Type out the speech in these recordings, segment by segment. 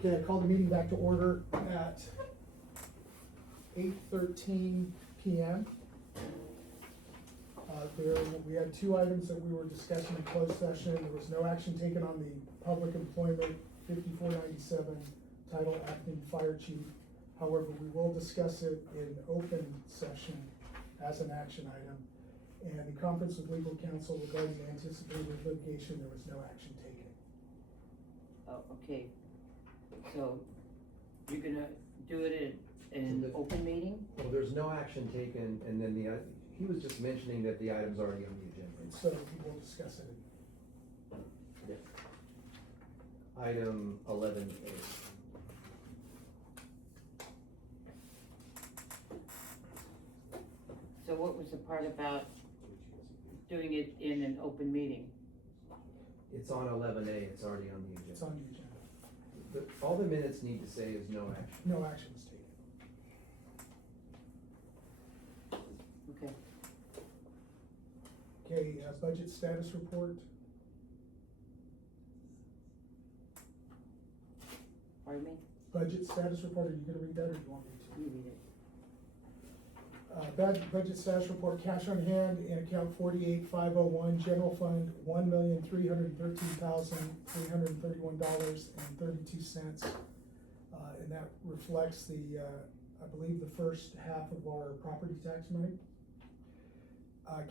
Okay, I call the meeting back to order at 8:13 p.m. We had two items that we were discussing in closed session. There was no action taken on the public employment 5497 title acting fire chief. However, we will discuss it in open session as an action item. And the conference with legal counsel regarding the anticipated litigation, there was no action taken. Oh, okay. So you're gonna do it in an open meeting? Well, there's no action taken, and then he was just mentioning that the item's already on the agenda. So we will discuss it. Yes. Item 11A. So what was the part about doing it in an open meeting? It's on 11A, it's already on the agenda. It's on the agenda. All the minutes need to say is no action. No action was taken. Okay. Okay, budget status report. Pardon me? Budget status report, are you gonna read that or do you want me to? You read it. Budget status report, cash on hand in account 48501, general fund $1,313,331.32. And that reflects the, I believe the first half of our property tax money.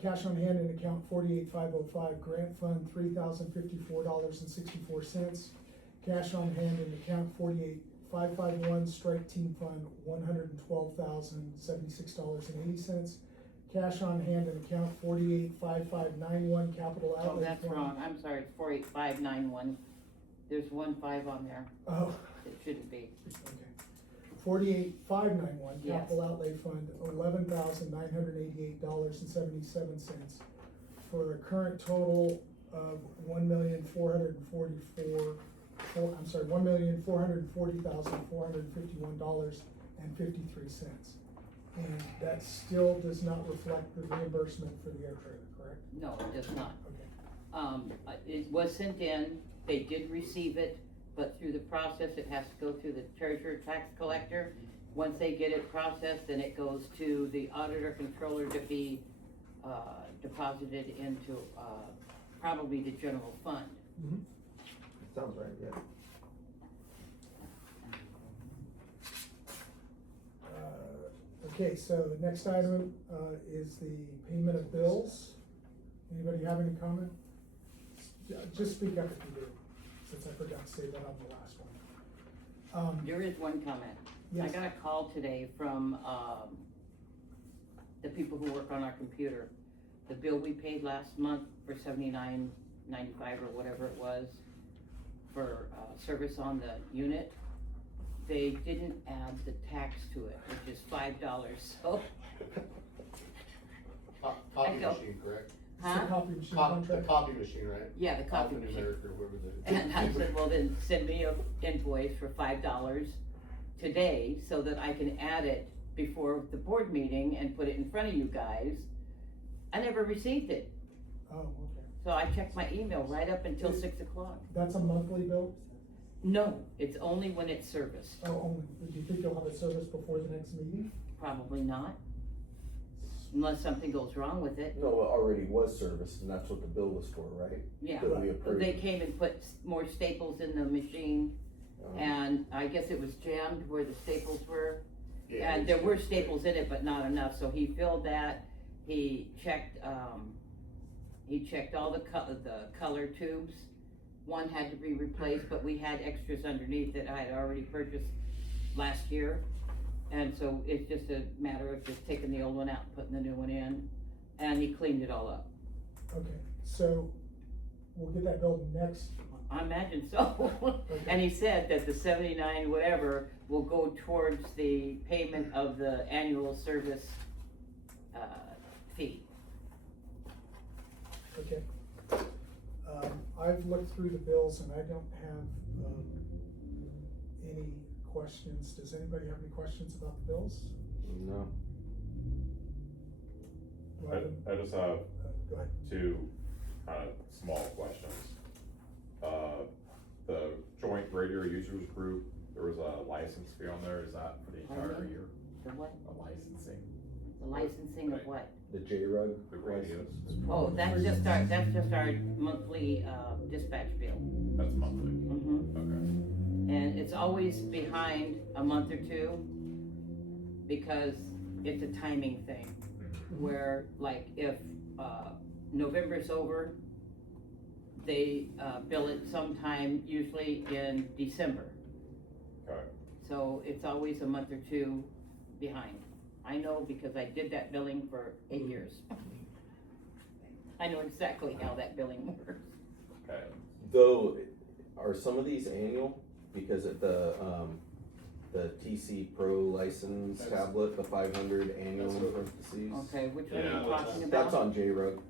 Cash on hand in account 48505, grant fund $3,054.64. Cash on hand in account 48551, strike team fund $112,076.80. Cash on hand in account 485591, capital Oh, outlay that's fund. wrong. I'm sorry, it's 48591. There's 15 on there. Oh, It shouldn't be. okay. 48591, Yes. capital outlay fund $11,988.77 for a current total of $1,440,451.53. And that still does not reflect the reimbursement for the air trailer, correct? No, it does not. Okay. It was sent in, they did receive it, but through the process, it has to go through the treasurer tax collector. Once they get it processed, then it goes to the auditor controller to be, deposited into, probably the general fund. Mm-hmm. Sounds right, yeah. Okay, so the next item, is the payment of bills. Anybody have any comment? Just speak up if you do, since I forgot to say that on the last one. There is one comment. I Yes. got a call today from, the people who work on our computer. The bill we paid last month for $79.95 or whatever it was for, service on the unit, they didn't add the tax to it, which is $5, so. Copy I go, machine, correct? It's the Huh? copy machine The contract? copy machine, right? Yeah, the copy machine. Alphanumeric or whatever the. And I said, well, then send me an invoice for $5 today so that I can add it before the board meeting and put it in front of you guys. I never received it, Oh, okay. so I checked my email right up until 6 o'clock. That's a monthly bill? No, it's only when it's serviced. Oh, only, do you think you'll have it serviced before the next meeting? Probably not, unless something goes wrong with it. No, it already was serviced, and that's what the bill was for, right? Yeah, That we approved. they came and put more staples in the machine, and I guess it was jammed where the staples were. Yeah, And there were staples in it, but not enough, so he filled that, he checked all the color tubes. One had to be replaced, but we had extras underneath that I had already purchased last year. And so it's just a matter of just taking the old one out and putting the new one in, and he cleaned it all up. Okay, so we'll get that bill next month. I imagine so. And he said that the 79 whatever will go towards the payment of the annual service, fee. Okay. I've looked through the bills and I don't have, any questions. Does anybody have any questions about the bills? No. Do I have them? I just have Go ahead. two kind of small questions. The joint radio users group the license fee on there, is that for the entire Pardon? year? The what? The licensing, The licensing of Right. what? The J-Rug the radios, Oh, that's just our monthly, dispatch bill. that's monthly, Mm-hmm. okay. And it's always behind a month or two, because it's a timing thing. Where, like, if, November's over, they, bill it sometime, usually in December. Okay. So it's always a month or two behind. I know because I did that billing for 8 years. I know exactly how that billing works. Okay, Though, are some of these annual? Because at the TC Pro license That's- tablet, the 500 annual That's in what- parentheses. Okay, which one are Yeah, you talking about? That's on J-Rug.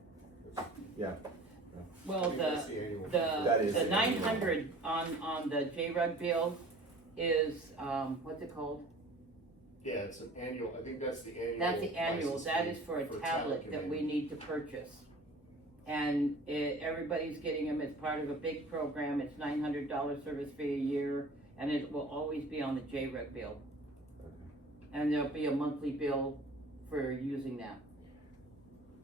Yeah, Well, That's the annual. That is the the 900 on the J-Rug bill is, what's it called? Yeah, it's an annual, I think that's the annual. That's the annual, license that fee is for a tablet tablet that we command. need to purchase. And everybody's getting them as part of a big program, it's $900 service fee a year, and it will always be on the J-Rug bill. And there'll be a monthly bill for using that,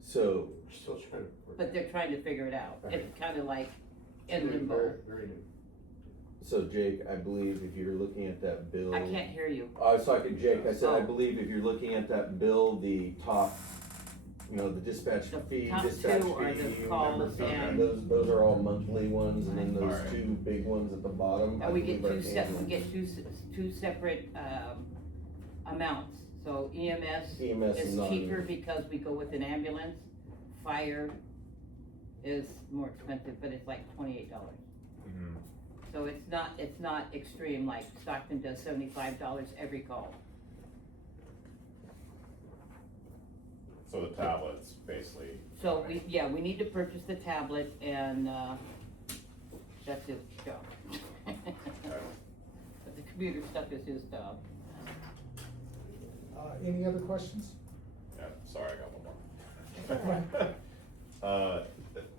so, We're still trying to. but they're trying to figure it out, Okay. it's kinda like in Very, limbo. very, very new. so Jake, I believe if you're looking at that bill. I can't hear you. I was talking to Jake, I said, I Oh. believe if you're looking at that bill, the top, the dispatch The fee, top dispatch two are the fee, member calls fee, and- those are all monthly ones, and then those Alright. two big ones at the bottom. I And we get believe are we annual. get two separate, amounts. So EMS EMS is and non. cheaper because we go with an ambulance. Fire is more expensive, but it's like $28. mhm. So it's not extreme, like Stockton does $75 every call. So the tablet's basically. So we need to purchase the tablet and, that's his job. But the computer stuff is his job. Any other questions? Yeah, sorry, I got one more.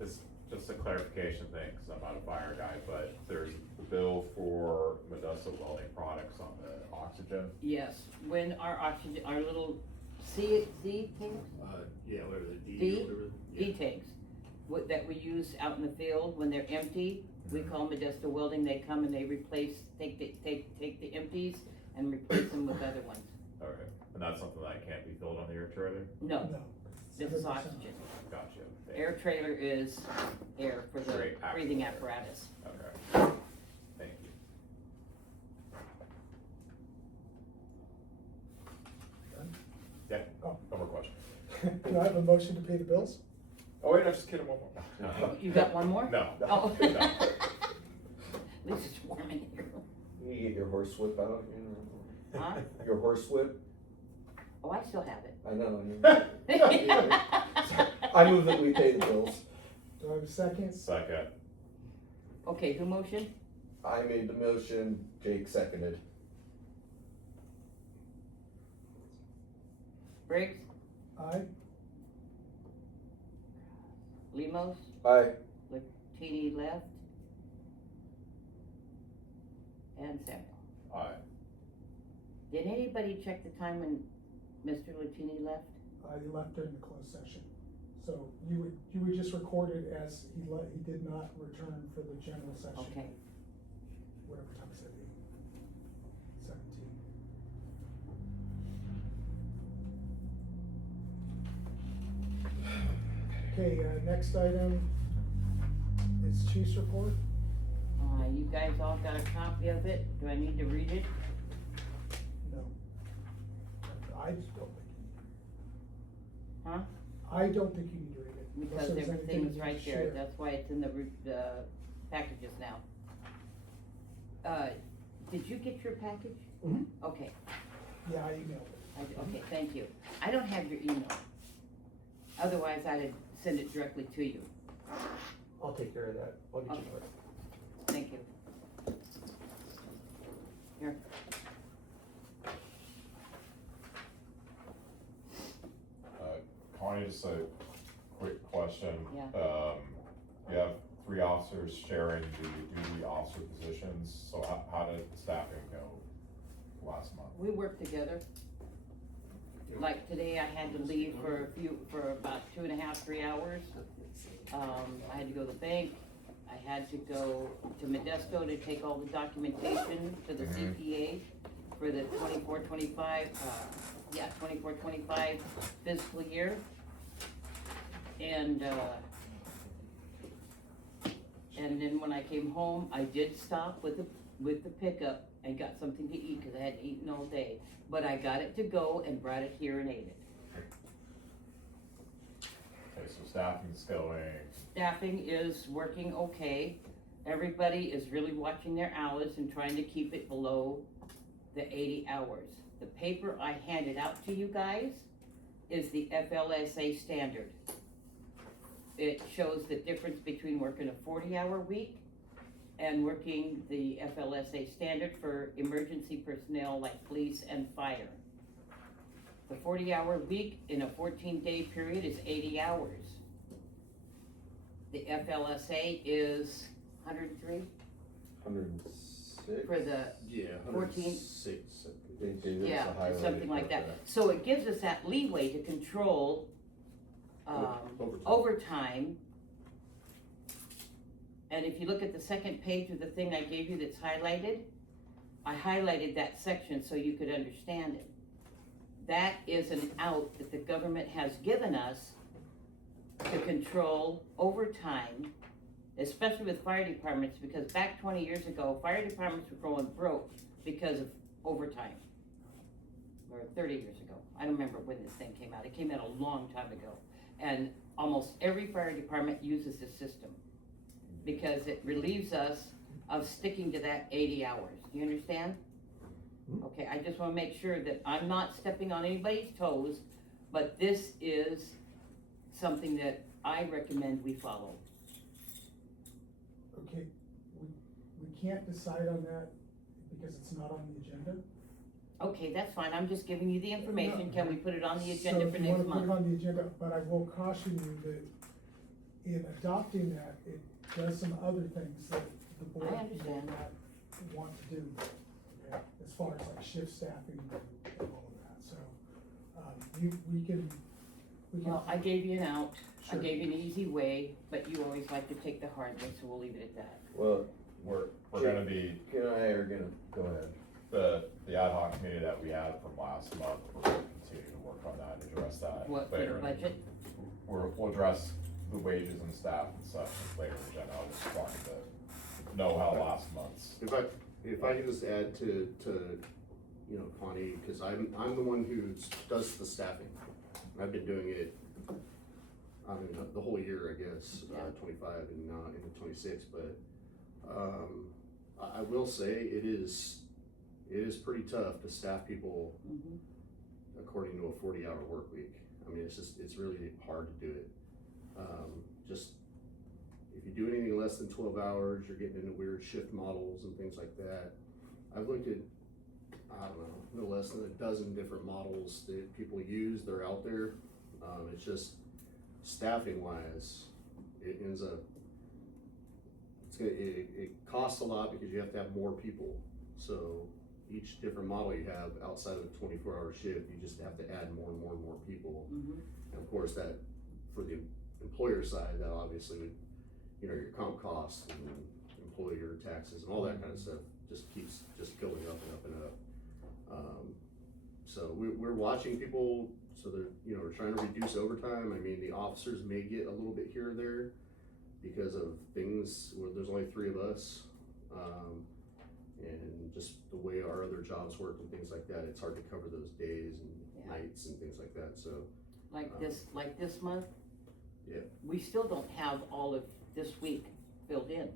It's just a clarification thing, cause I'm not a fire guy, but there's the bill for Modesto Welding Products on the oxygen. Yes, when our oxygen, our little C tanks, Yeah, whatever the D? D, whatever. D tanks, that we use out in the field when they're empty, we call Modesto Welding, they come and they replace, take the empties and replace them with other ones. Okay, and that's something that can't be filled on the air trailer? No, No. this is 100%. oxygen. Gotcha. Air trailer is air for the Straight actual breathing air. apparatus. Okay, thank you. Done? Yeah, Oh. no more questions. Do I have a motion to pay the bills? Oh wait, I'm just kidding, one more. You got one more? No. Oh. No. At least it's warm in here. You get your horse whip out, Huh? Your horse whip? Oh, I still have it. I know. I move that we pay the bills. Do I have a second? Second, Okay, who motioned? I made the motion, Jake seconded. Briggs? Aye. Lemos? Aye. Latini left? And Samuel. aye. Did anybody check the time when Mr. Latini left? He left during the closed session. So you would just record it as he did not return for the general session. Okay. Whatever time is it, 17. Okay, next item is chief's report. You guys all got a copy of it? Do I need to read it? No. I just don't think Huh? I don't think you need to read it. unless Because there's anything everything's you right need to there, share. that's why it's in the packages now. Did you get your package? Mhm. Okay, Yeah, I emailed it. okay, thank you. I don't have your email. Otherwise, I'd send it directly to you. I'll take care of that, I'll get you Okay. one. Thank you. Here. Connie, just a quick question. Yeah. You have 3 officers sharing the duty officer positions, so how did staffing go? we work together. Like today, I had to leave for about 2.5, 3 hours. I had to go to the bank, I had to go to Modesto to take all the documentation to the CPA for the 24-25 fiscal year. And then when I came home, I did stop with the pickup and got something to eat, cause I hadn't eaten all day. But I got it to go and brought it here and ate it. Okay, so staffing's going, Staffing is working okay. Everybody is really watching their hours and trying to keep it below the 80 hours. The paper I handed out to you guys is the FLSA standard. It shows the difference between working a 40-hour week and working the FLSA standard for emergency personnel like police and fire. The 40-hour week in a 14-day period is 80 hours. The FLSA is 103 106? for the, Yeah, 14. 106. yeah, something like that. So it gives us that leeway to control, overtime. And if you look at the second page of the thing I gave you that's highlighted, I highlighted that section so you could understand it. That is an out that the government has given us to control overtime, especially with fire departments, because back 20 years ago, fire departments were going broke because of overtime. Or 30 years ago. I don't remember when this thing came out. It came out a long time ago. And almost every fire department uses this system because it relieves us of sticking to that 80 hours. Do you understand? Okay, I just wanna make sure that I'm not stepping on anybody's toes, but this is something that I recommend we follow. Okay, we can't decide on that because it's not on the agenda. Okay, that's fine. I'm just giving you the information. Can we put it on the agenda for next So if you wanna put month? it on the agenda, but I will caution you that in adopting that, it does some other things that the board I will understand. not want to do. Okay, as far as like shift staffing and all of that, so, we can. Well, I gave you an out. I Sure. gave you an easy way, but you always like to take the hard way, so we'll leave it at that. Well, we're gonna be, can I, or gonna, go ahead. the ad hoc committee that we had from last month, we're gonna continue to work on that, address that What, for the later. budget? We'll address the wages and staff and such later in the agenda. I just wanted to know how last month's. If I could just add to, you know, Connie, cause I'm the one who does the staffing. I've been doing it, I mean, the whole year, I guess, Yeah. 25 and not into 26, but, I will say it is pretty tough to staff people Mhm. according to a 40-hour work week. I mean, it's really hard to do it. Just, if you do anything less than 12 hours, you're getting into weird shift models and things like that. I've looked at, I don't know, no less than a dozen different models that people use, they're out there. It's just, staffing wise, it ends up, it costs a lot because you have to have more people. So each different model you have outside of a 24-hour shift, you just have to add more and more and more people. Mhm. And of course that, for the employer side, that obviously would, you know, your comp costs and employer taxes and all that kind of stuff just keeps just going up and up and up. So we're watching people, so they're, you know, we're trying to reduce overtime. I mean, the officers may get a little bit here or there because of things where there's only 3 of us. And just the way our other jobs work and things like that, it's hard to cover those days and Yeah. nights and things like that, so. Like this month? Yeah. We still don't have all of this week filled in.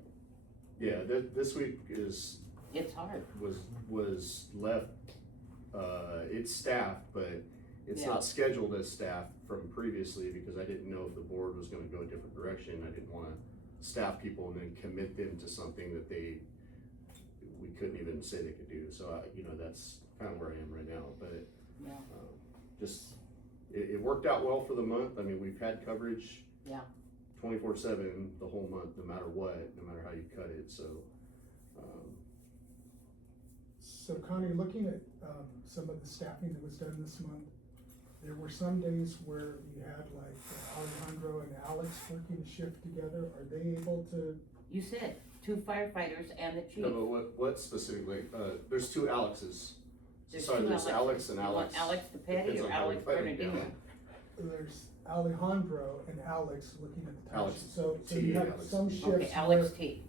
Yeah, this week is, It's hard. was left, it's staffed, but it's Yeah. not scheduled as staffed from previously because I didn't know if the board was gonna go a different direction. I didn't wanna staff people and then commit them to something that we couldn't even say they could do. So you know, that's kinda where I am right now, but, Yeah. just, it worked out well for the month. I mean, we've had coverage. Yeah. 24/7 the whole month, no matter what, no matter how you cut it, so, So Connie, looking at, some of the staffing that was done this month, there were some days where you had like Alejandro and Alex working a shift together. Are they able to? You said 2 firefighters and the chief. No, but what specifically, there's 2 Alexes. There's Sorry, 2 there's Alex and You want Alex. Alex the petty Depends or on how we Alex put 'em Bernardino? down. There's Alejandro and Alex looking at the time Alex sheet. So T, you have Alex some T. shifts Okay, where, Alex T.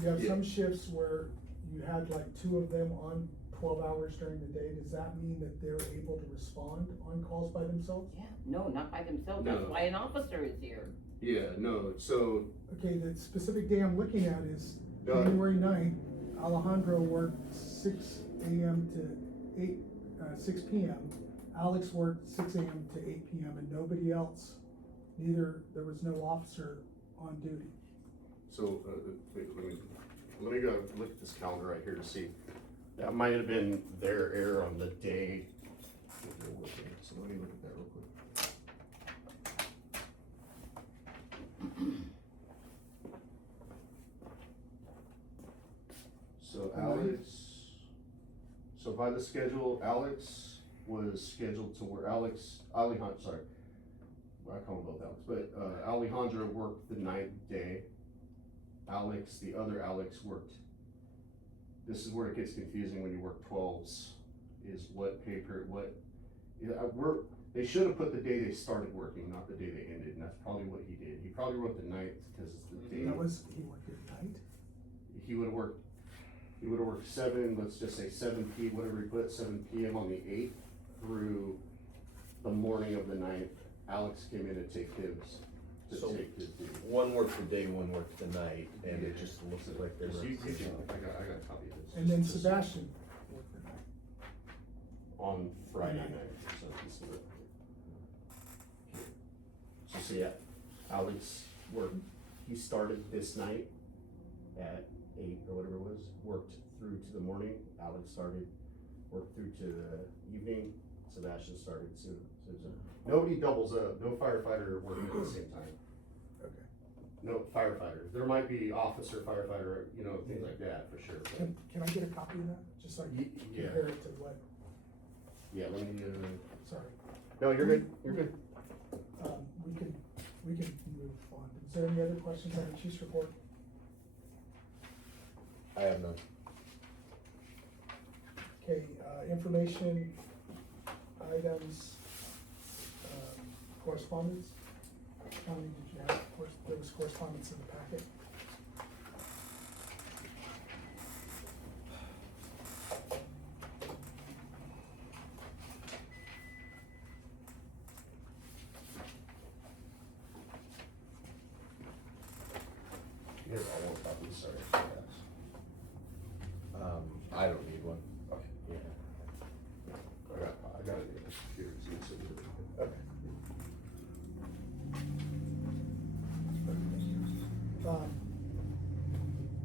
you have Yeah. some shifts where you had like 2 of them on 12 hours during the day. Does that mean that they're able to respond on calls by themselves? Yeah, no, not by themselves, that's No. why an officer is here. Yeah, no, so, Okay, the specific day I'm looking at is No. January 9th. Alejandro worked 6 AM to 6 PM. Alex worked 6 AM to 8 PM, and nobody else, there was no officer on duty. so, wait, let me go look at this calendar right here to see. That might have been their error on the day. So let me look at that real quick. So Alex, so by the schedule, Alex was scheduled to work, Alejandro, sorry. I call them both Alex, but, Alejandro worked the 9th day. Alex, the other Alex worked. This is where it gets confusing when you work 12s, is what pay period, they should have put the day they started working, not the day they ended, and that's probably what he did. He probably wrote the 9th, because it's the day. He worked at night? He would've worked 7, let's just say 7 p, whatever he put, 7 PM on the 8th through the morning of the 9th. Alex came in to take his duty. One worked the day, one worked the night, and it just looks like they're. I got a copy of this. And then Sebastian worked at night. On Friday night, so he's the. So see, yeah, Alex worked, he started this night at 8 or whatever it was, worked through to the morning. Alex worked through to the evening. Sebastian started soon. So nobody doubles up, no firefighter working at the same time. Okay. No firefighter. There might be officer, firefighter, things like that for sure. but- Can I get a copy of that? Just so I can Yeah, compare it to what, yeah, let me, sorry. no, you're good, you're good. We can move on. Is there any other questions on the chief's report? I have none. Okay, information items, correspondence. County, did you have, there was correspondence in the packet? You guys all want copies, sorry. Yes. I don't need one. Okay. Yeah. I got it in the computer, so it's in there. Okay.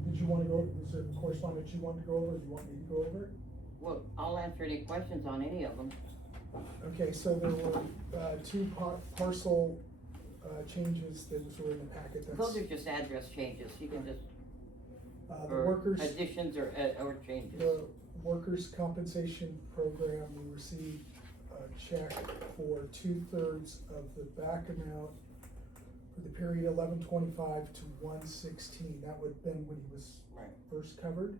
Did you wanna go, was there correspondence you wanted to go over, or do you want me to go over it? Well, I'll answer any questions on any of them. Okay, so there were, 2 parcel, changes that were in the packet. Those are just address changes, you can just, The or workers. additions or changes. The workers' compensation program, we received a check for 2/3 of the back amount for the period 11/25 to 1/16. That would have been when he was Right. first covered.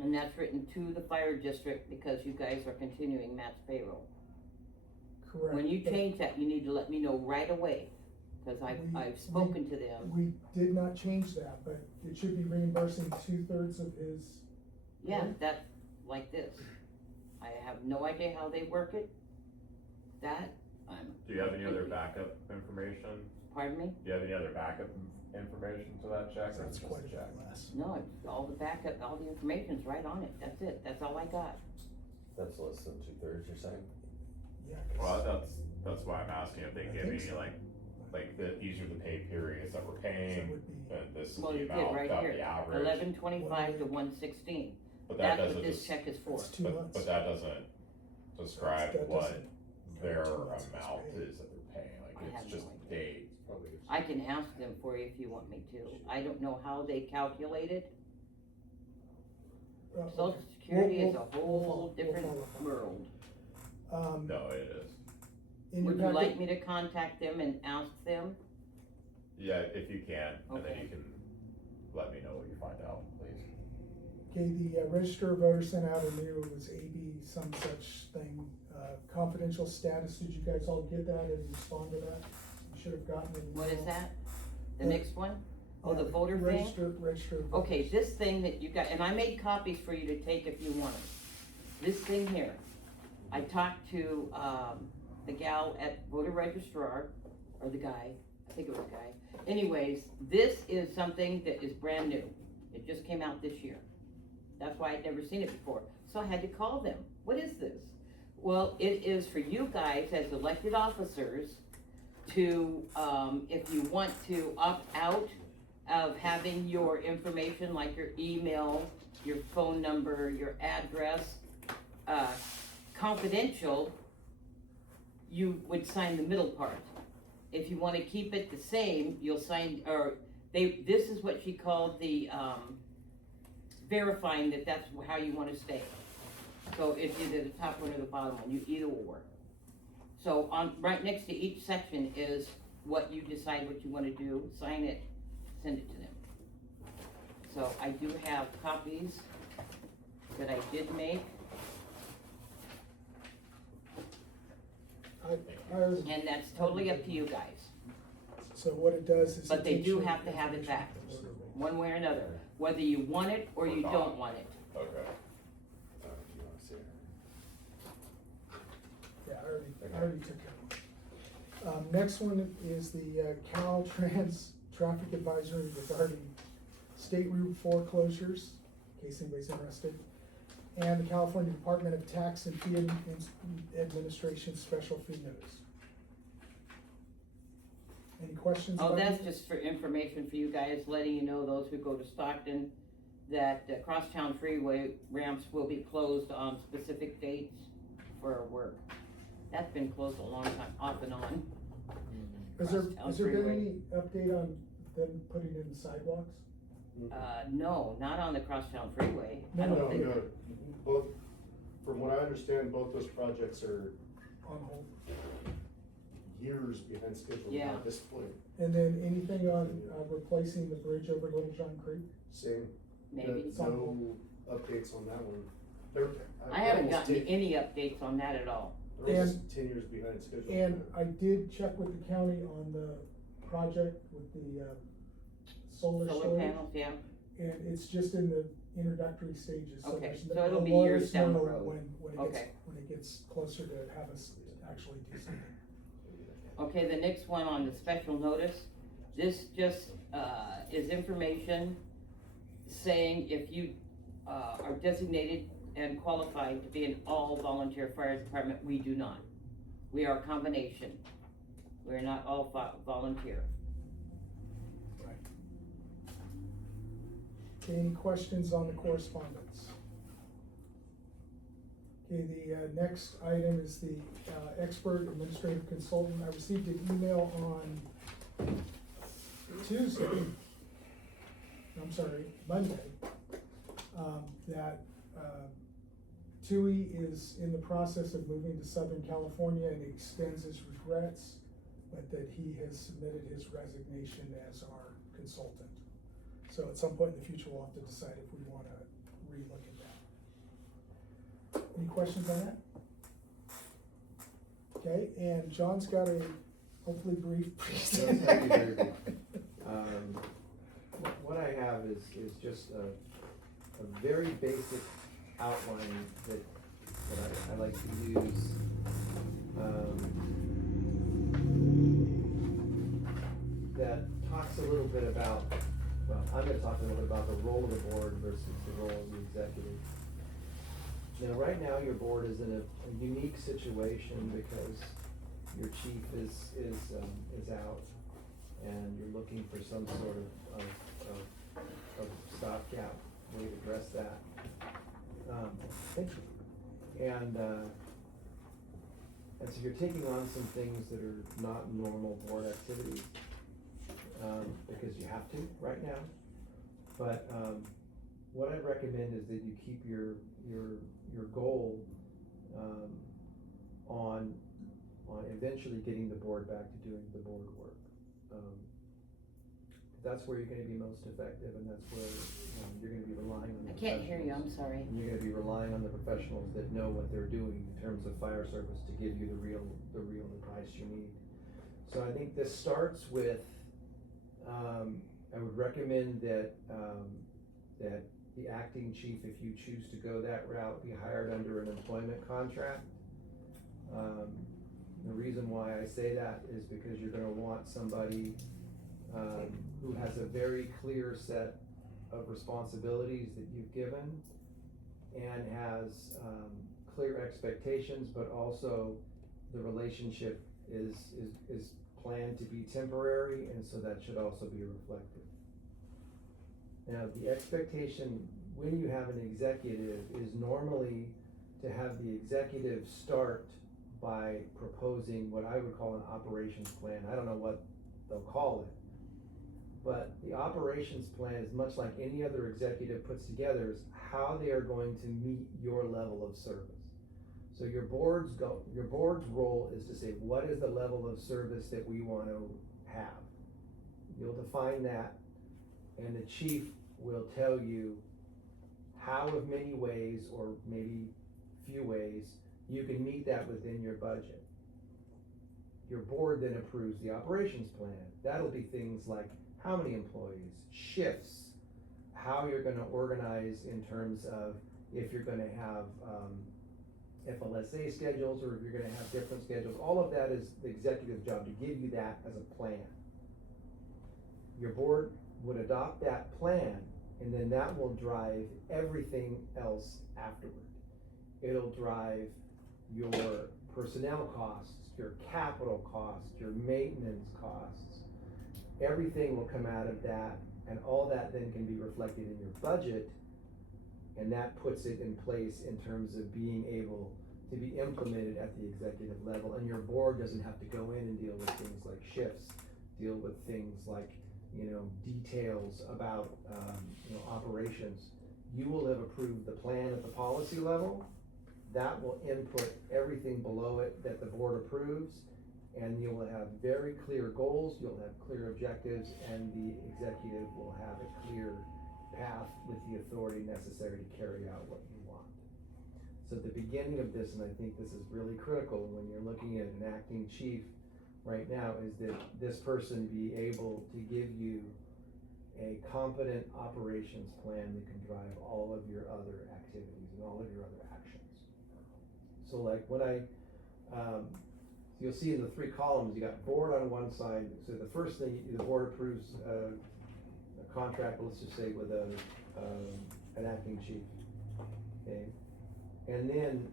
And that's written to the fire district because you guys are continuing Matt's payroll. Correct. When you but change that, you need to let me know right away, cause I've spoken to them. We did not change that, but it should be reimbursing 2/3 of his. Yeah, that, like this. I have no idea how they work it. That, Do you have any other backup information? pardon me? Do you have any other backup information to that check? or That's just quite the a check? bit less. No, it's all the backup, all the information's right on it, that's it, that's all I got. That's less than 2/3, you're saying? Yeah. Well, that's why I'm asking if they I give me think so. like these are the pay periods that we're So it paying, would be- and this is Well, the you did amount, right got here, the average. 11/25 to 1/16. But that That's doesn't what this just, check is for. It's 2 but months. that doesn't describe That what doesn't their cover 2 months of his amount pay. is that they're paying, I like have it's just no idea. days. Probably is. I can ask them for you if you want me to. I don't know how they calculate it. Okay. Social security is a We'll whole follow different up. world. No, it is. In your Would you like packet, me to contact them and ask them? Yeah, if you can, and then Okay. you can let me know what you find out, please. okay, the Register of Voters sent out a new, it was AB some such thing, confidential status. Did you guys all get that and respond to that? You should have gotten an What is email. that? The Uh, next one? Oh, the Yeah, voter thing? Register of Voters. Okay, this thing that you got, and I made copies for you to take if you want it. This thing here, I talked to, the gal at voter registrar, or the guy, I think it was a guy. Anyways, this is something that is brand new. It just came out this year. That's why I'd never seen it before. So I had to call them. What is this? Well, it is for you guys as elected officers to, if you want to opt out of having your information, like your email, your phone number, your address, confidential, you would sign the middle part. If you wanna keep it the same, you'll sign, or this is what she called the, verifying that that's how you wanna stay. So it's either the top one or the bottom one, you either or. So right next to each section is what you decide what you wanna do, sign it, send it to them. So I do have copies that I did make, I already, and that's totally up to you guys. so what it does is. But it they takes do your have to have it information back, from the voter roll. one way or another, whether you want it or you don't want it. Okay. You wanna see it? Yeah, I already took care of it. Next one is the Caltrans Traffic Advisory regarding State Route 4 closures, in case anybody's interested. And the California Department of Tax and Fee Administration Special Fee Notice. Any questions? Oh, about that's these? just for information for you guys, letting you know, those who go to Stockton, that crosstown freeway ramps will be closed on specific dates for work. That's been closed a long time, off and on. Has there Crosstown been freeway. any update on them putting in the sidewalks? No, not on the crosstown freeway. I No, don't think. No, both, from what I understand, both those projects are On hold? years behind schedule Yeah. now at this point. And then anything on replacing the bridge over Little John Creek? Same. Maybe. No updates on that one. They're. I haven't almost gotten 10 any updates on that at all. They're almost 10 years behind schedule. And I did check with the county on the project with the solar Solar storage. panels, yeah. And it's just in the introductory stages, so Okay, there's so no. it'll be they'll let years us down the know road. Okay. when it gets closer to have us actually do something. Okay, the next one on the special notice, this just, is information saying if you, are designated and qualified to be an all-volunteer fire department, we do not. We are a combination. We're not all volunteer. Right. Okay, any questions on the correspondence? Okay, the next item is the expert administrative consultant. I received an email on Tuesday, I'm sorry, Monday, that Tui is in the process of moving to Southern California and extends his regrets, but that he has submitted his resignation as our consultant. So at some point in the future, we'll have to decide if we wanna relook at that. Any questions on that? Okay, and John's got a hopefully brief Yes, I'll be very presentation. brief. What I have is just a very basic outline that I like to use. That talks a little bit about, well, I'm gonna talk a little bit about the role of the board versus the role of the executive. Now, right now, your board is in a unique situation because your chief is out, and you're looking for some sort of stopgap way to address that. Thank you. And so you're taking on some things that are not normal board activities, because you have to right now. But what I'd recommend is that you keep your your goal, on eventually getting the board back to doing the board work. That's where you're gonna be most effective, and that's where, you're gonna be relying on the I can't hear you, I'm professionals. sorry. And you're gonna be relying on the professionals that know what they're doing in terms of fire service to give you the real advice you need. So I think this starts with, I would recommend that, that the acting chief, if you choose to go that route, be hired under an employment contract. The reason why I say that is because you're gonna want somebody, who has a very clear set of responsibilities that you've given and has, clear expectations, but also the relationship is planned to be temporary, and so that should also be reflected. Now, the expectation when you have an executive is normally to have the executive start by proposing what I would call an operations plan. I don't know what they'll call it. But the operations plan is much like any other executive puts together, is how they are going to meet your level of service. So your board's role is to say, what is the level of service that we want to have? You'll define that, and the chief will tell you how, of many ways, or maybe few ways, you can meet that within your budget. Your board then approves the operations plan. That'll be things like how many employees, shifts, how you're gonna organize in terms of if you're gonna have FLSA schedules, or if you're gonna have different schedules. All of that is the executive's job, to give you that as a plan. Your board would adopt that plan, and then that will drive everything else afterward. It'll drive your personnel costs, your capital costs, your maintenance costs. Everything will come out of that, and all that then can be reflected in your budget, and that puts it in place in terms of being able to be implemented at the executive level. And your board doesn't have to go in and deal with things like shifts, deal with things like, details about, operations. You will have approved the plan at the policy level. That will input everything below it that the board approves, and you will have very clear goals, you'll have clear objectives, and the executive will have a clear path with the authority necessary to carry out what you want. So at the beginning of this, and I think this is really critical when you're looking at an acting chief right now, is that this person be able to give you a competent operations plan that can drive all of your other activities and all of your other actions. So like when you'll see in the 3 columns, you got board on one side. So the first thing, the board approves a contract, let's just say with an acting chief, okay? And then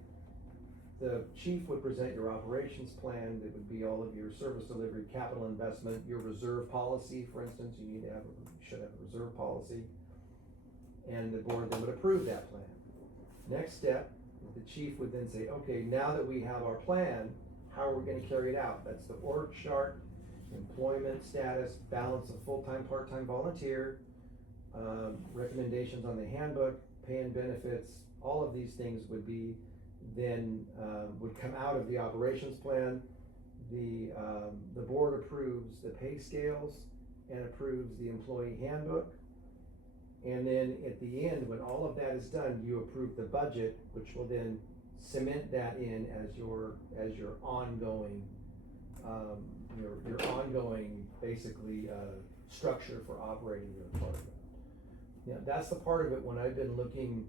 the chief would present your operations plan. That would be all of your service delivery, capital investment, your reserve policy, for instance. You should have a reserve policy. And the board then would approve that plan. Next step, the chief would then say, okay, now that we have our plan, how are we gonna carry it out? That's the org chart, employment status, balance of full-time, part-time, volunteer, recommendations on the handbook, pay and benefits. All of these things would be then, would come out of the operations plan. The board approves the pay scales and approves the employee handbook. And then at the end, when all of that is done, you approve the budget, which will then cement that in as your ongoing, your ongoing, basically, structure for operating your department. Yeah, that's the part of it, when I've been looking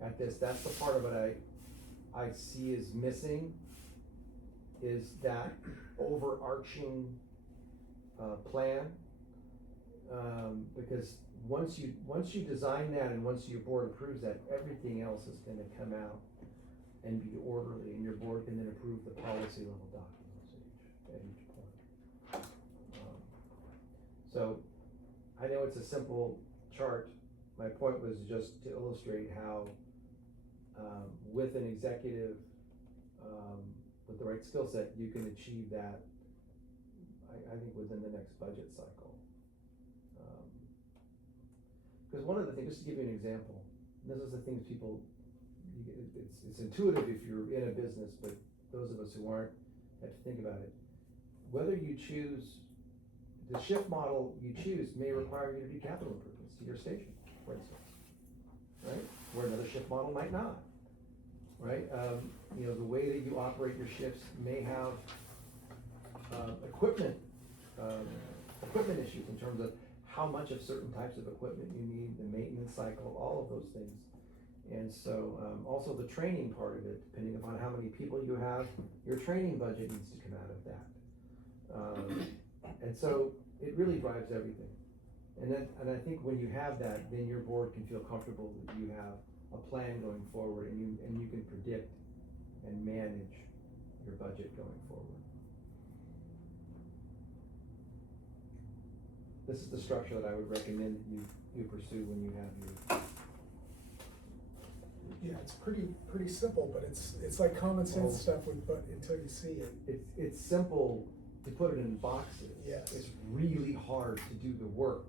at this, that's the part of it I see is missing, is that overarching plan. Because once you design that, and once your board approves that, everything else is gonna come out and be orderly, and your board can then approve the policy level documents at each point. So I know it's a simple chart. My point was just to illustrate how with an executive with the right skill set, you can achieve that, I think, within the next budget cycle. Because one of the things, just to give you an example, this is the things people it's intuitive if you're in a business, but those of us who aren't have to think about it. Whether you choose, the shift model you choose may require you to do capital improvements to your station, for instance, right? Where another shift model might not, right? You know, the way that you operate your shifts may have equipment issues in terms of how much of certain types of equipment you need, the maintenance cycle, all of those things. And so, also the training part of it, depending upon how many people you have, your training budget needs to come out of that. And so it really drives everything. And I think when you have that, then your board can feel comfortable that you have a plan going forward, and you can predict and manage your budget going forward. This is the structure that I would recommend that you pursue when you have your. Yeah, it's pretty simple, but it's like common sense stuff but until you see it. It's simple to put it in boxes. Yes. It's really hard to do the work.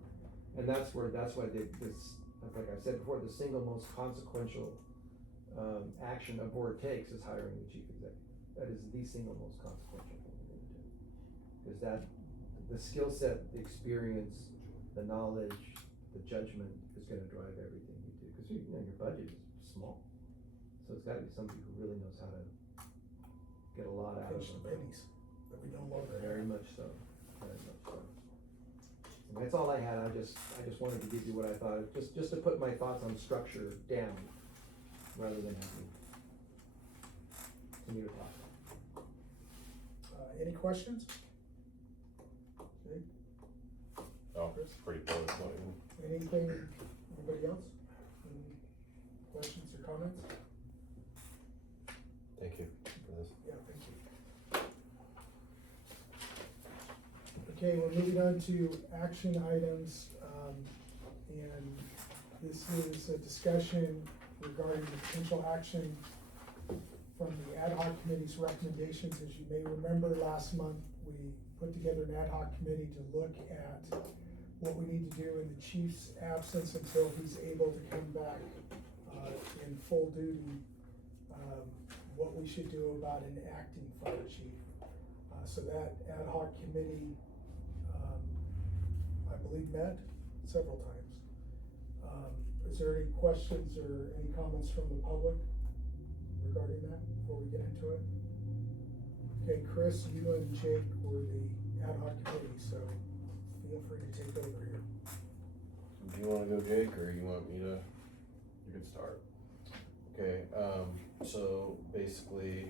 And that's why this, like I said before, the single most consequential action a board takes is hiring the chief executive. That is the single most consequential thing you're gonna do. Because the skill set, the experience, the knowledge, the judgment is gonna drive everything you do. Because you know, your budget is small. So it's gotta be somebody who really knows how to get a lot out of Pinch the them. pennies that we no longer Very have. much so, very much so. And that's all I had. I just wanted to give you what I thought, just to put my thoughts on structure down, rather than having to talk about. Any questions? Okay, Oh, it's pretty close, anything, anybody else? Any questions or comments? Thank you for this. Yeah, thank you. Okay, we're moving on to action items, and this is a discussion regarding the potential action from the ad hoc committee's recommendations. As you may remember, last month, we put together an ad hoc committee to look at what we need to do in the chief's absence until he's able to come back, in full duty, what we should do about an acting fire chief. So that ad hoc committee, I believe, met several times. Is there any questions or any comments from the public regarding that before we get into it? Okay, Chris, you and Jake were the ad hoc committee, so feel free to take over here. Do you wanna go, Jake, or you want me to? You can start. Okay, so basically,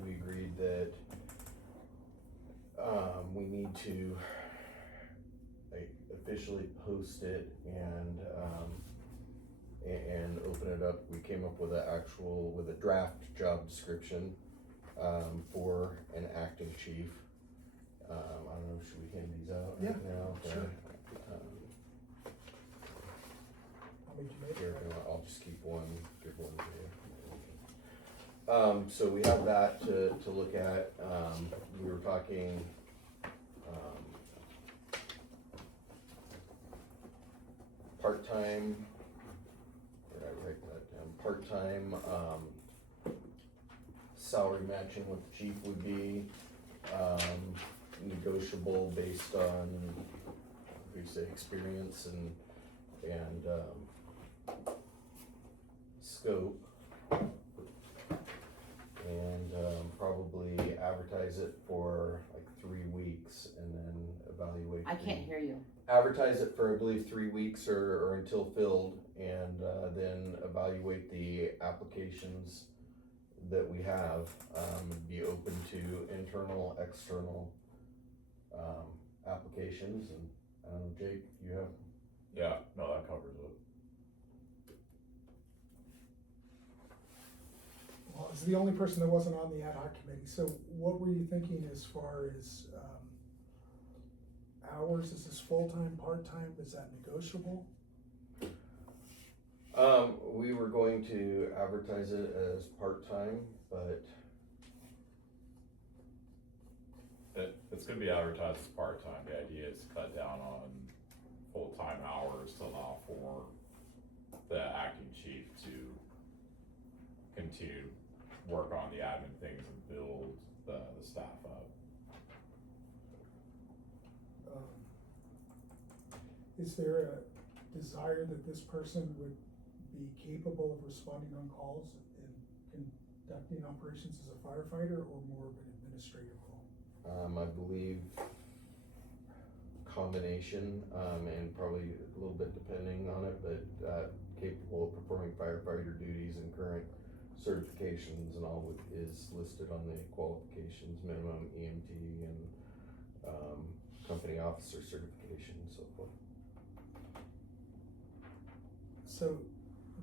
we agreed that, we need to, like, officially post it and open it up. We came up with with a draft job description, for an acting chief. I don't know, should we hand these out right Yeah, now? Okay. sure. How many did you make? Here, I'll just keep one, give one to you. So we have that to look at. We were talking, part-time, where did I write that down? Part-time, salary matching what the chief would be, negotiable based on, what do you say, experience and scope, and probably advertise it for like 3 weeks and then evaluate. I can't hear you. Advertise it for, I believe, 3 weeks or until filled, and then evaluate the applications that we have. Be open to internal, external applications, and I don't know, Jake, you have? Yeah, no, that covers it. Well, as the only person that wasn't on the ad hoc committee, so what were you thinking as far as, hours? Is this full-time, part-time? Is that negotiable? We were going to advertise it as part-time, but It's gonna be advertised as part-time. The idea is to cut down on full-time hours to allow for the acting chief to continue to work on the admin things and build the staff up. Is there a desire that this person would be capable of responding on calls and conducting operations as a firefighter, or more of an administrative role? I believe combination, and probably a little bit depending on it, but, capable of performing firefighter duties and current certifications and all is listed on the qualifications, minimum EMT and, company officer certification and so forth. So,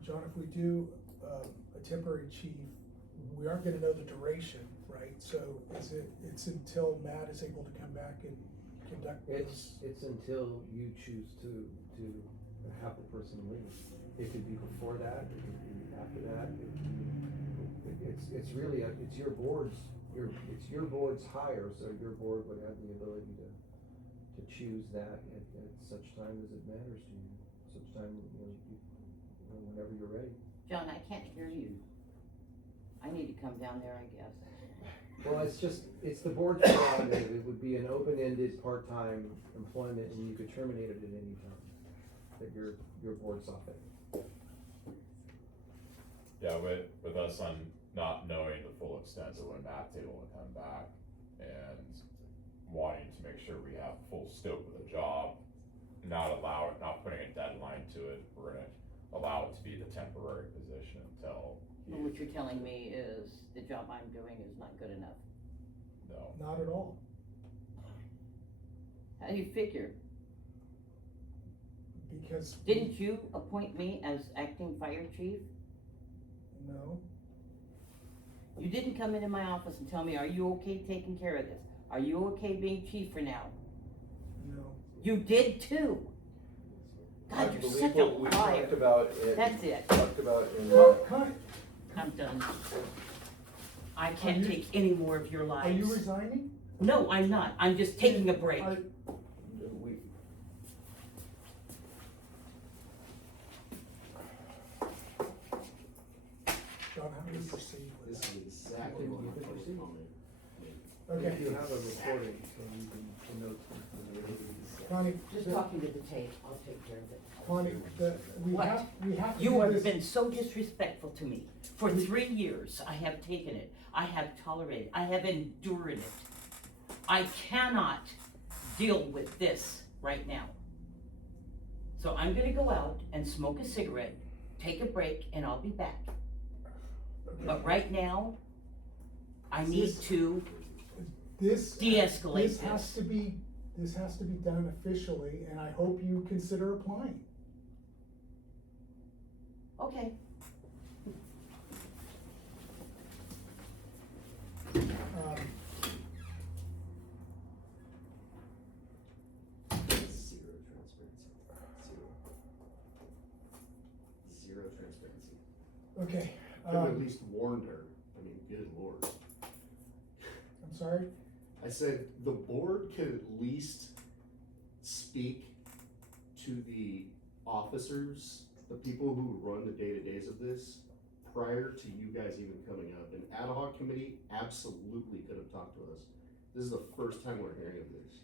John, if we do a temporary chief, we aren't gonna know the duration, right? So it's until Matt is able to come back and conduct this? It's until you choose to have the person leave. It could be before that, it could be after that. It's really, it's your board's hire, so your board would have the ability to choose that at such time as it matters to you. Such time, whenever you're ready. John, I can't hear you. I need to come down there, I guess. Well, it's the board's prerogative. It would be an open-ended, part-time employment, and you could terminate it at any time that your board saw fit. Yeah, with us on not knowing the full extent of when Matt's able to come back and wanting to make sure we have full scope of the job, not putting a deadline to it, we're gonna allow it to be the temporary position until Well, what you're telling me is the job I'm doing is not good enough. no. Not at all. How do you figure? Because. Didn't you appoint me as acting fire chief? No. You didn't come into my office and tell me, are you okay taking care of this? Are you okay being chief for now? No. You did too. I God, you're believe such a what we liar. talked about That's it. Talked about in Well, Connie, I'm done. I can't Are you- take any more of your are you lies. resigning? No, I'm not. I'm just taking a break. we, John, how do you proceed with This that? is exactly what my public comment. Okay, If you have a recording, so you can note. Connie, Just talking to the tape, I'll take care of it. Connie, we What? have to You do have this. been so disrespectful to me. For 3 years, I have taken it. I have tolerated. I have endured it. I cannot deal with this right now. So I'm gonna go out and smoke a cigarette, take a break, and I'll be back. Okay. But right now, I need This- to This. de-escalate This has to be done officially, and I hope you consider applying. Okay. Zero transparency. Zero transparency. Okay, Could have at least warned her. I mean, good lord. I'm sorry? I said the board could at least speak to the officers, the people who run the day-to-days of this, prior to you guys even coming up. An ad hoc committee absolutely could have talked to us. This is the first time we're hearing of this.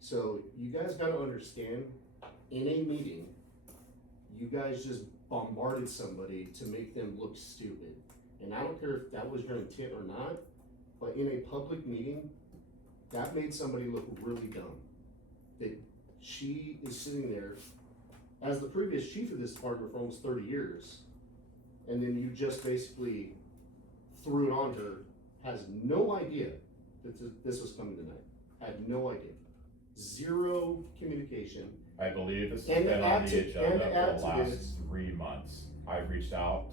So you guys gotta understand, in a meeting, you guys just bombarded somebody to make them look stupid. And I don't care if that was your intent or not, but in a public meeting, that made somebody look really dumb. That she is sitting there as the previous chief of this department for almost 30 years, and then you just basically threw it on her, has no idea that this was coming tonight. Had no idea. Zero communication. I believe this has And been on add the to- agenda and add for to the last this- 3 months. I've reached out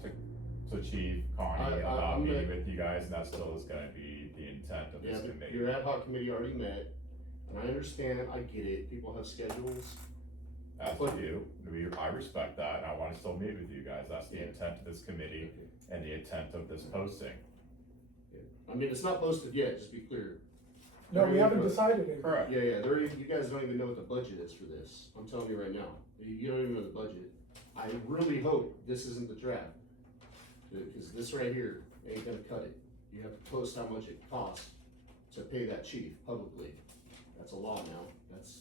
to Chief Connie about I'm meeting gonna- with you guys, and that still is gonna be the intent of Yeah, this but committee. your ad hoc committee already met, and I understand, I get it, people have schedules. As with you, I respect that, and I wanna still meet with you guys, that's the Yeah. intent of this committee and the intent of this posting. I mean, it's not posted yet, just be clear. No, we haven't decided it. Correct. Yeah, you guys don't even know what the budget is for this, I'm telling you right now, you don't even know the budget. I really hope this isn't the trap. Because this right here ain't gonna cut it. You have to post how much it costs to pay that chief publicly. That's a law now. That's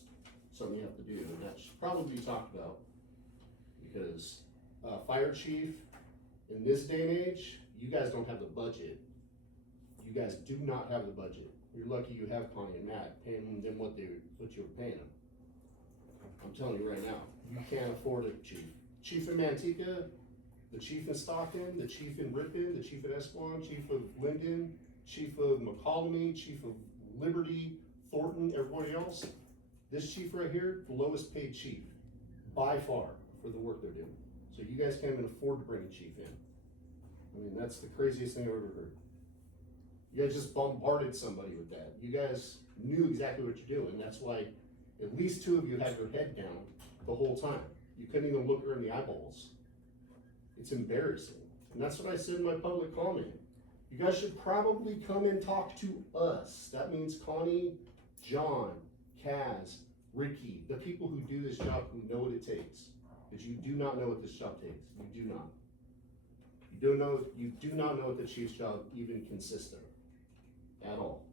something you have to do, and that should probably be talked about. Because, fire chief, in this day and age, you guys don't have the budget. You guys do not have the budget. You're lucky you have Connie and Matt paying them what you were paying them. I'm telling you right now, you can't afford it, chief. Chief in Manteca, the chief in Stockton, the chief in Ripon, the chief at Escalon, chief of Linden, chief of McCollum, chief of Liberty, Thornton, everybody else. This chief right here, the lowest paid chief, by far, for the work they're doing. So you guys can't even afford to bring a chief in. I mean, that's the craziest thing I've ever heard. You guys just bombarded somebody with that. You guys knew exactly what you're doing. That's why at least two of you had your head down the whole time. You couldn't even look her in the eyeballs. It's embarrassing. And that's what I said in my public comment. You guys should probably come and talk to us. That means Connie, John, Kaz, Ricky, the people who do this job, who know what it takes. Because you do not know what this job takes. You do not. You do not know what the chief's job even consists of. At all.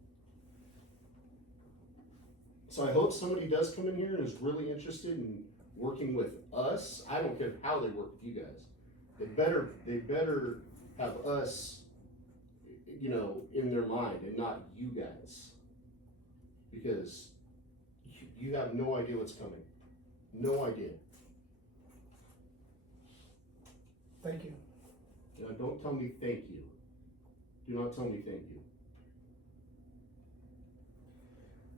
So I hope somebody does come in here and is really interested in working with us. I don't care how they work with you guys. They better have us, in their mind and not you guys. Because you have no idea what's coming. No idea. Thank you. Don't tell me thank you. Do not tell me thank you.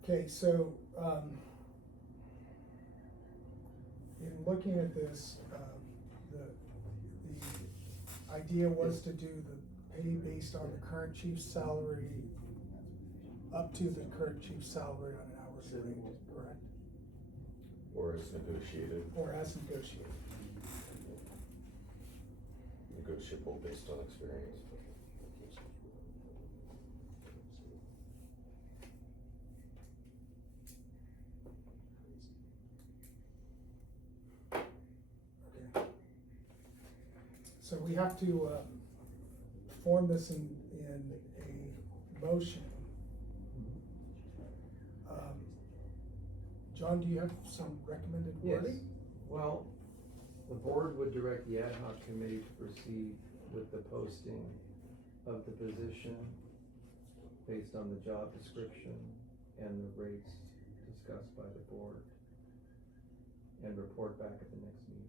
Okay, so, in looking at this, the idea was to do the pay based on the current chief's salary, up to the current chief's salary on an hourly rate, correct? Or as negotiated, Or as negotiated. negotiable based on experience. Okay. So we have to, form this in a motion. John, do you have some recommended wording? Well, the board would direct the ad hoc committee to proceed with the posting of the position based on the job description and the rates discussed by the board, and report back at the next meeting.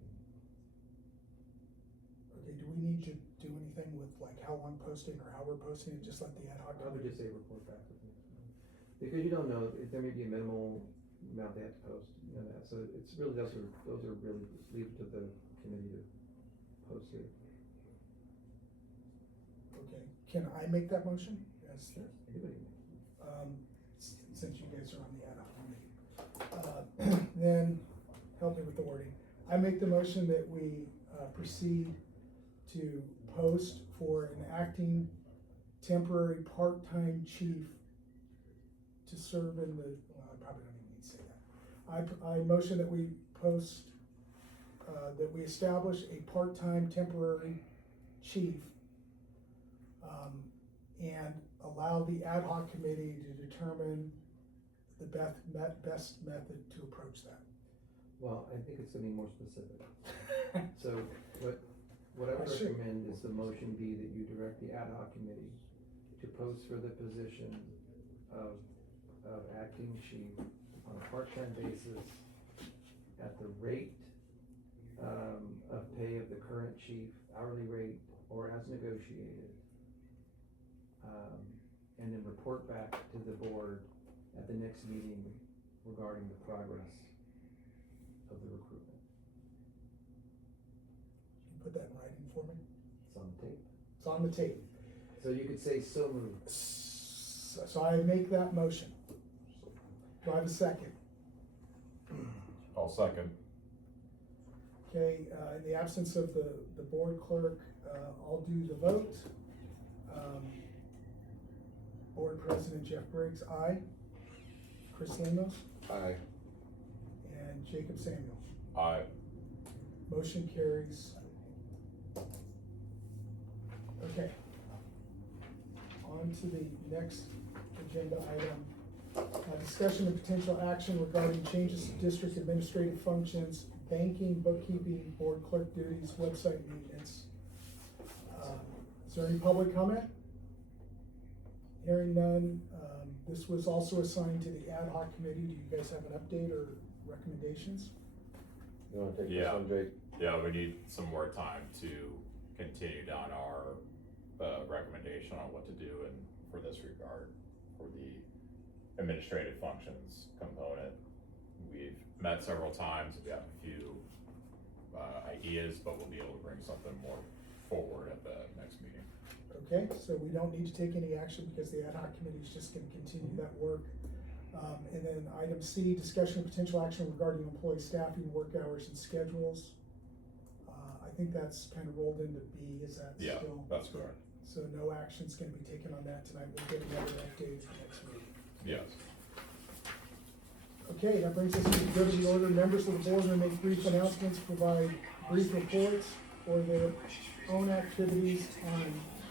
Okay, do we need to do anything with like how long posting or how we're posting it, just let the ad hoc? I would just say report back at the next meeting. Because you don't know, if there may be a minimal amount they have to post, that, so it's really, those are really, just leave it to the committee to post it. Okay, can I make that motion? Yes. Anybody? Since you guys are on the ad hoc committee. Then, help me with the wording. I make the motion that we proceed to post for an acting temporary part-time chief to serve in the, well, I probably don't even need to say that. I motion that we post, that we establish a part-time temporary chief, and allow the ad hoc committee to determine the best method to approach that. Well, I think it's gonna be more specific. So, what I would I should. recommend is the motion be that you direct the ad hoc committee to post for the position of acting chief on a part-time basis at the rate of pay of the current chief, hourly rate, or as negotiated. And then report back to the board at the next meeting regarding the progress of the recruitment. Can you put that in writing for me? It's on the tape. It's on the tape. So you could say so moved. So I make that motion. Do I have a second? I'll second. Okay, in the absence of the board clerk, I'll do the vote. Board President Jeff Briggs, aye. Chris Lemos, Aye. and Jacob Samuel. Aye. Motion carries Okay. On to the next agenda item. Discussion and potential action regarding changes to district administrative functions, banking, bookkeeping, board clerk duties, website maintenance. Is there any public comment? Hearing none, this was also assigned to the ad hoc committee. Do you guys have an update or recommendations? You wanna take this Yeah. one, Jake? Yeah, we need some more time to continue down our, recommendation on what to do in, for this regard, for the administrative functions component. We've met several times, we have a few, ideas, but we'll be able to bring something more forward at the next meeting. Okay, so we don't need to take any action because the ad hoc committee is just gonna continue that work. And then item C, discussion of potential action regarding employee staffing, work hours and schedules. I think that's kind of rolled into B, is that Yeah, still? that's correct. So no action's gonna be taken on that tonight, we'll get another update at the next meeting. Yes. Okay, that brings us to the good of the order. Members of the board may make brief announcements, provide brief reports or their own activities,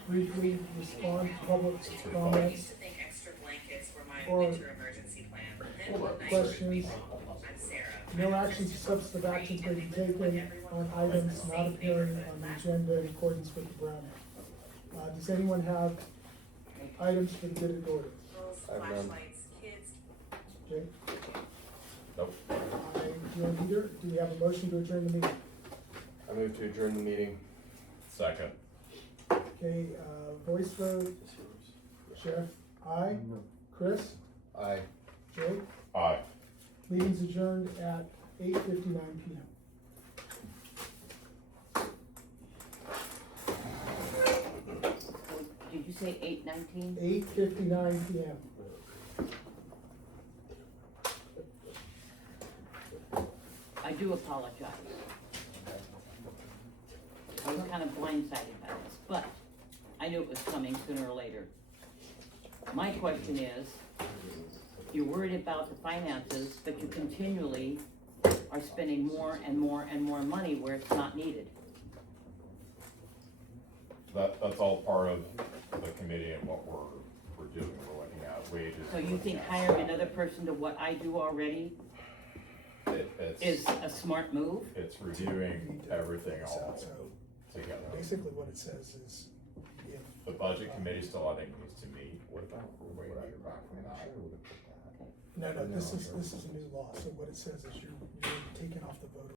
briefly respond to public comments, to think extra blankets for my Or- winter emergency plan. Then one night- questions. I'm Sarah. No actions or substantive actions may be taken on items not appearing on the agenda in accordance with the Brown Act. Does anyone have items for the good of the order? Girls, I have none. flashlights, kids. Jake? Nope. I don't either. Do we have a motion to adjourn the meeting? I move to adjourn the meeting. Second. Okay, voice vote. Jeff, aye. Chris? Aye. Jake? Aye. Meeting's adjourned at 8:59 PM. Did you say 8:19? 8:59 PM. I do apologize. I was kind of blindsided by this, but I knew it was coming sooner or later. My question is, you're worried about the finances, but you continually are spending more and more and more money where it's not needed. That's all part of the committee and what we're doing, we're looking at wages. So you we're think looking at hiring another person to what I do already is a smart move? It's reviewing everything all So together. basically what it says is, if The budget committee still, I think, needs to meet. What about, we're waiting to hear back from that. no, this is a new law, so what it says is you're taking off the vote